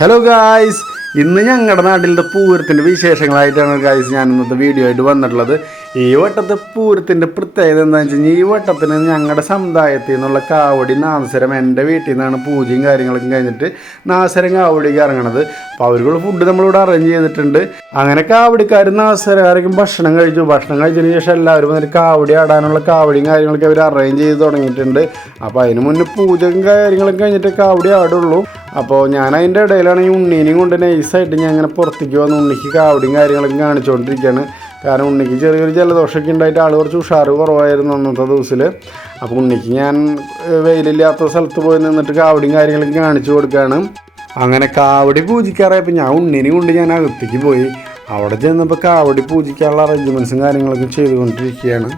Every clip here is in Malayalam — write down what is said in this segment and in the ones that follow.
ഹലോ ഗായ്സ് ഇന്ന് ഞങ്ങളുടെ നാട്ടിലത്തെ പൂരത്തിന്റെ വിശേഷങ്ങളായിട്ടാണ് ഗായ്സ് ഞാൻ ഇന്നത്തെ വീഡിയോ ആയിട്ട് വന്നിട്ടുള്ളത്. ഈ വട്ടത്തെ പൂരത്തിന്റെ പ്രത്യേകത എന്താണെന്ന് വെച്ച് കഴിഞ്ഞാൽ ഈ വട്ടത്തിന് ഞങ്ങളുടെ സമുദായത്തിൽ നിന്നുള്ള കാവടി നാസരം എന്റെ വീട്ടിൽ നിന്നാണ് പൂജയും കാര്യങ്ങളൊക്കെ കഴിഞ്ഞിട്ട് നാസരം കാവടിക്ക് ഇറങ്ങണത്. അപ്പോൾ അവർക്കുള്ള ഫുഡ് നമ്മളിവിടെ അറേഞ്ച് ചെയ്തിട്ടുണ്ട്. അങ്ങനെ കാവടിക്കാർ നാസരക്കാരൊക്കെ ഭക്ഷണം കഴിച്ചു. ഭക്ഷണം കഴിച്ചതിന് ശേഷം എല്ലാവരും വന്നിട്ട് കാവടി ആടാനുള്ള കാവടിയും കാര്യങ്ങളൊക്കെ അവർ അറേഞ്ച് ചെയ്ത് തുടങ്ങിയിട്ടുണ്ട്. അപ്പോൾ അതിന് മുന്നേ പൂജയും കാര്യങ്ങളും കഴിഞ്ഞിട്ട് കാവടി ആടുള്ളൂ. അപ്പോൾ ഞാൻ അതിന്റെ ഇടയിലാണ് ഈ ഉണ്ണീനെയും കൊണ്ട് നൈസായിട്ട് ഞാൻ അങ്ങനെ പുറത്തേക്ക് വന്ന് ഉണ്ണിക്ക് കാവടിയും കാര്യങ്ങളൊക്കെ കാണിച്ചുകൊണ്ടിരിക്കുകയാണ് കാരണം ഉണ്ണിക്ക് ചെറിയൊരു ജലദോഷമൊക്കെ ഉണ്ടായിട്ട് ആൾ കുറച്ച് ഉഷാറ് കുറവായിരുന്നു അന്നത്തെ ദിവസത്തിൽ അപ്പോൾ ഉണ്ണിക്ക് ഞാൻ വെയിലില്ലാത്ത സ്ഥലത്ത് പോയി നിന്നിട്ട് കാവടിയും കാര്യങ്ങളൊക്കെ കാണിച്ചു കൊടുക്കുകയാണ് അങ്ങനെ കാവടി പൂജിക്കാറായപ്പോൾ ഞാൻ ഉണ്ണിനെയും കൊണ്ട് ഞാൻ അകത്തേക്ക് പോയി. അവിടെ ചെന്നപ്പോൾ കാവടി പൂജിക്കാനുള്ള അറേഞ്ച്മെന്റ്സും കാര്യങ്ങളൊക്കെ ചെയ്തുകൊണ്ടിരിക്കുകയാണ്.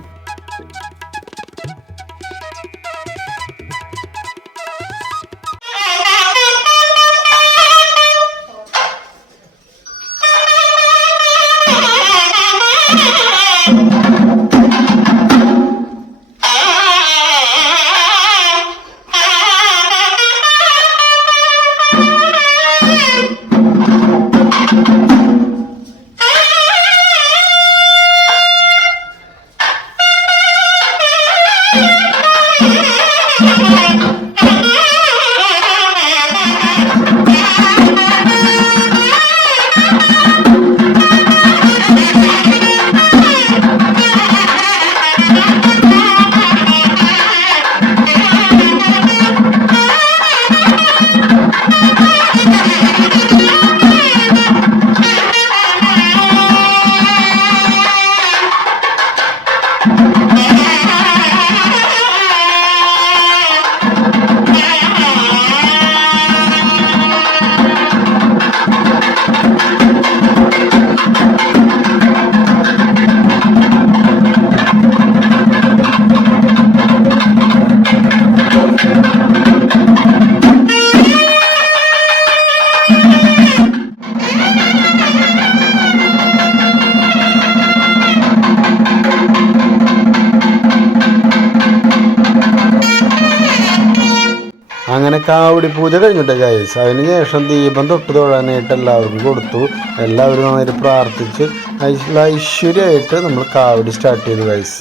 അങ്ങനെ കാവടി പൂജ കഴിഞ്ഞിട്ട് ഗൈസ് അതിന് ശേഷം ദീപം തൊട്ട് തൊഴാനായിട്ട് എല്ലാവർക്കും കൊടുത്തു. എല്ലാവരും നന്നായിട്ട് പ്രാർത്ഥിച്ച് ഐശ്വ- ഐശ്വര്യമായിട്ട് നമ്മൾ കാവടി സ്റ്റാർട്ട് ചെയ്തു ഗൈസ്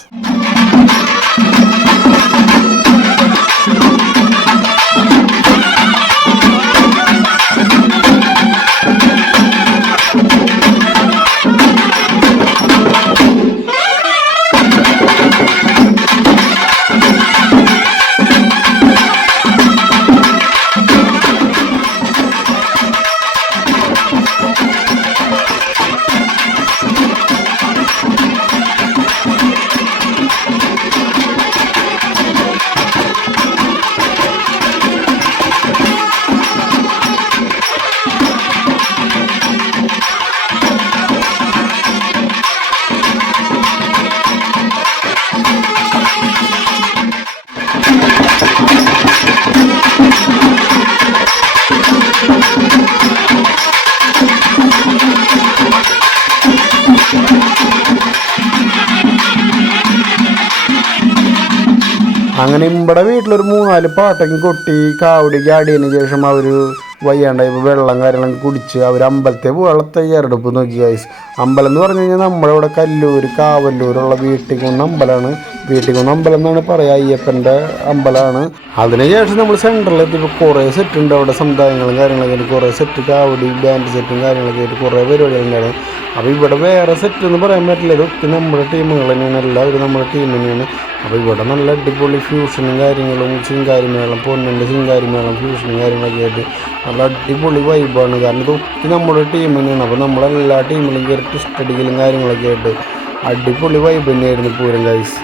അങ്ങനെ ഇവിടെ വീട്ടിലൊരു മൂന്നാൽ പാട്ടൊക്കെ കൊട്ടി കാവടിക്ക് ആടിയതിന് ശേഷം അവർ വയ്യാണ്ടായപ്പോൾ വെള്ളം കാര്യങ്ങളൊക്കെ കുടിച്ച് അവർ അമ്പലത്തെ പോകാനുള്ള തയ്യാറെടുപ്പ് നോക്കി ഗൈസ് അമ്പലം എന്ന് പറഞ്ഞു കഴിഞ്ഞാൽ നമ്മളിവിടെ കല്ലൂർ കാവല്ലൂരുള്ള വീട്ടിൽ കൊണ്ട് അമ്പലമാണ് വീട്ടിക്കുന്ന് അമ്പലം എന്നാണ് പറയുക അയ്യപ്പന്റെ അമ്പലമാണ് അതിനുശേഷം നമ്മൾ സെന്ററിൽ എത്തിയപ്പോൾ കുറേ സെറ്റ് ഉണ്ട് അവിടെ സമുദായങ്ങളും കാര്യങ്ങളൊക്കെ ആയിട്ട് കുറേ സെറ്റ് കാവടി ബാൻഡ് സെറ്റും കാര്യങ്ങളൊക്കെ ആയിട്ട് കുറേ പരിപാടികളുണ്ടായിരുന്നു അപ്പോൾ ഇവിടെ വേറെ സെറ്റ് എന്ന് പറയാൻ പറ്റില്ല ഇതൊക്കെ നമ്മുടെ ടീമുകൾ തന്നെയാണ് എല്ലാവരും നമ്മുടെ ടീം തന്നെയാണ്. അപ്പോൾ ഇവിടെ നല്ല അടിപൊളി ഫ്യൂഷനും കാര്യങ്ങളും ചിങ്കാരിമേളം പൊന്നിന്റെ ചിങ്കാരിമേളം ഫ്യൂഷനും കാര്യങ്ങളൊക്കെ ആയിട്ട് നല്ല അടിപൊളി വൈബാണ് കാരണം ഇതൊക്കെ നമ്മുടെ ടീം തന്നെയാണ്. അപ്പോൾ നമ്മളെല്ലാ ടീമിലും കയറി അടിക്കലും കാര്യങ്ങളൊക്കെ ആയിട്ട് അടിപൊളി വൈബ് തന്നെയായിരുന്നു പൂരം ഗൈസ്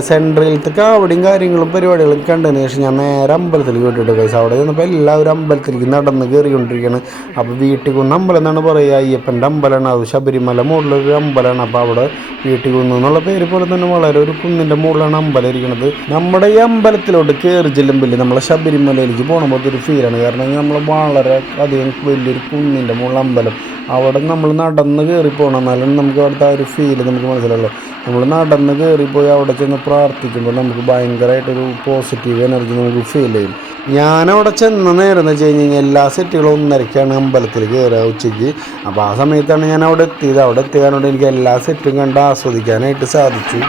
അങ്ങനെ സെൻട്രലത്തെ കാവടിയും കാര്യങ്ങളും പരിപാടികളും കണ്ടതിന് ശേഷം ഞാൻ നേരെ അമ്പലത്തിലേക്ക് വിട്ടിട്ട് കൈസ് അവിടെ ചെന്നപ്പോൾ എല്ലാവരും അമ്പലത്തിലേക്ക് നടന്ന് കയറിക്കൊണ്ടിരിക്കുകയാണ് അപ്പോൾ വീട്ടിൽ കുന്ന് അമ്പലം എന്നാണ് പറയുക. അയ്യപ്പന്റെ അമ്പലമാണ്. അത് ശബരിമല മുകളിലൊരു അമ്പലമാണ്. അപ്പോൾ അവിടെ വീട്ടിൽ കുന്ന് എന്നുള്ള പേര് പോലെ തന്നെ വളരെ ഒരു കുന്നിന്റെ മുകളിലാണ് അമ്പലം ഇരിക്കുന്നത് നമ്മുടെ ഈ അമ്പലത്തിലോട്ട് കയറി ചെല്ലുമ്പോൾ നമ്മളെ ശബരിമലയിലേക്ക് പോകണമ്പോൾ ഒരു ഫീലാണ് കാരണം നമ്മൾ വളരെ അധികം വലിയൊരു കുന്നിന്റെ മുകളിൽ അമ്പലം അവിടെ നമ്മൾ നടന്ന് കയറി പോകണം എന്നാലും നമുക്ക് അവിടുത്തെ ആ ഒരു ഫീൽ നമുക്ക് മനസ്സിലാവുള്ളൂ. നമ്മൾ നടന്ന് കയറിപ്പോയി അവിടെ ചെന്ന് പ്രാർത്ഥിക്കുമ്പോൾ നമുക്ക് ഭയങ്കരമായിട്ടൊരു പോസിറ്റീവ് എനർജി നമുക്ക് ഫീൽ ചെയ്യും. ഞാനവിടെ ചെന്ന നേരം എന്ന് വെച്ച് കഴിഞ്ഞ് കഴിഞ്ഞാൽ എല്ലാ സെറ്റുകളും ഒന്നരക്കാണ് അമ്പലത്തിൽ കയറുക ഉച്ചയ്ക്ക്. അപ്പോൾ ആ സമയത്താണ് ഞാൻ അവിടെ എത്തിയത് അവിടെ എത്തിയതുകൊണ്ട് എനിക്ക് എല്ലാ സെറ്റും കണ്ട് ആസ്വദിക്കാനായിട്ട് സാധിച്ചു.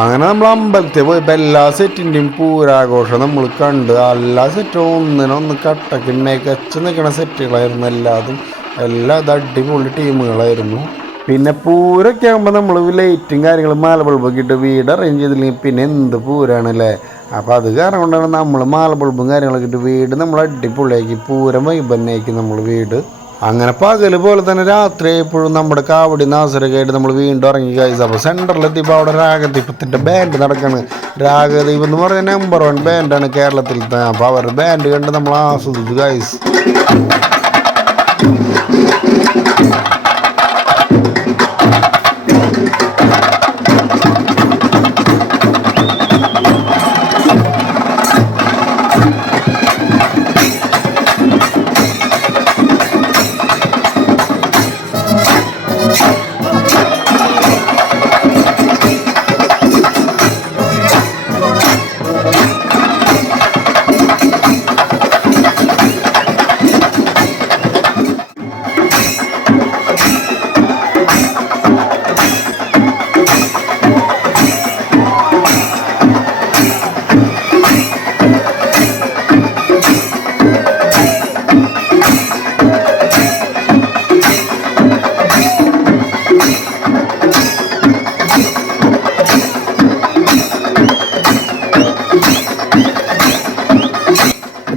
അങ്ങനെ നമ്മൾ അമ്പലത്തിൽ പോയപ്പോൾ എല്ലാ സെറ്റിന്റെയും പൂരാഘോഷം നമ്മൾ കണ്ട്. എല്ലാ സെറ്റും ഒന്നിനൊന്ന് കട്ടക്ക് മികച്ച് നിൽക്കുന്ന സെറ്റുകളായിരുന്നു എല്ലാതും. എല്ലാ ഇത് അടിപൊളി ടീമുകളായിരുന്നു. പിന്നെ പൂരൊക്കെ ആകുമ്പോൾ നമ്മൾ ലൈറ്റും കാര്യങ്ങളും മാലബൾബൊക്കെ ഇട്ട് വീട് അറേഞ്ച് ചെയ്തില്ലെങ്കിൽ പിന്നെ എന്ത് പൂരാണല്ലേ? അപ്പോൾ അത് കാരണം കൊണ്ടാണ് നമ്മൾ മാലബൾബും കാര്യങ്ങളൊക്കെ ഇട്ട് വീട് നമ്മൾ അടിപൊളിയാക്കി. പൂരം വൈബന്നേക്ക് നമ്മൾ വീട്. അങ്ങനെ പകൽ പോലെ തന്നെ രാത്രി എപ്പോഴും നമ്മുടെ കാവടി നാസരൊക്കെയായിട്ട് നമ്മൾ വീണ്ടും ഇറങ്ങി കഴിച്ചു അപ്പോൾ സെന്ററിലെത്തിയപ്പോൾ അവിടെ രാഗദീപത്തിന്റെ ബാൻഡ് നടക്കുന്നത് രാഗദീപം എന്ന് പറയുന്ന നമ്പർ വൺ ബാൻഡാണ് കേരളത്തിൽ അപ്പോൾ അവരുടെ ബാൻഡ് കണ്ട് നമ്മൾ ആസ്വദിച്ചു ഗൈസ്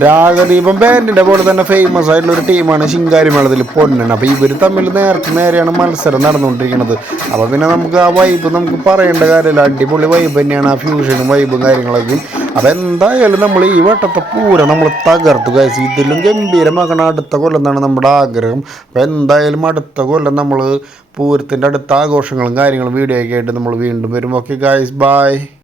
രാഗദീപം ബാൻഡിന്റെ പോലെ തന്നെ ഫേമസ് ആയിട്ടുള്ള ഒരു ടീമാണ് ശിങ്കാരി മേളത്തിൽ പൊന്നൻ അപ്പോൾ ഇവർ തമ്മിൽ നേരത്തെ നേരെയാണ് മത്സരം നടന്നുകൊണ്ടിരിക്കുന്നത് അപ്പോൾ പിന്നെ നമുക്ക് ആ വൈബ് നമുക്ക് പറയേണ്ട കാര്യമില്ല. അടിപൊളി വൈബ് തന്നെയാണ് ആ ഫ്യൂഷനും വൈബും കാര്യങ്ങളൊക്കെ. അപ്പോൾ എന്തായാലും നമ്മൾ ഈ വട്ടത്തെ പൂരം നമ്മൾ തകർത്തു കഴിച്ച് ഇതിലും ഗംഭീരമാക്കണം. അടുത്ത കൊല്ലം എന്നാണ് നമ്മുടെ ആഗ്രഹം. അപ്പോൾ എന്തായാലും അടുത്ത കൊല്ലം നമ്മൾ പൂരത്തിന്റെ അടുത്ത ആഘോഷങ്ങളും കാര്യങ്ങളും വീഡിയോ ഒക്കെ ആയിട്ട് നമ്മൾ വീണ്ടും വരും ഓക്കെ ഗായ്സ് ബായ്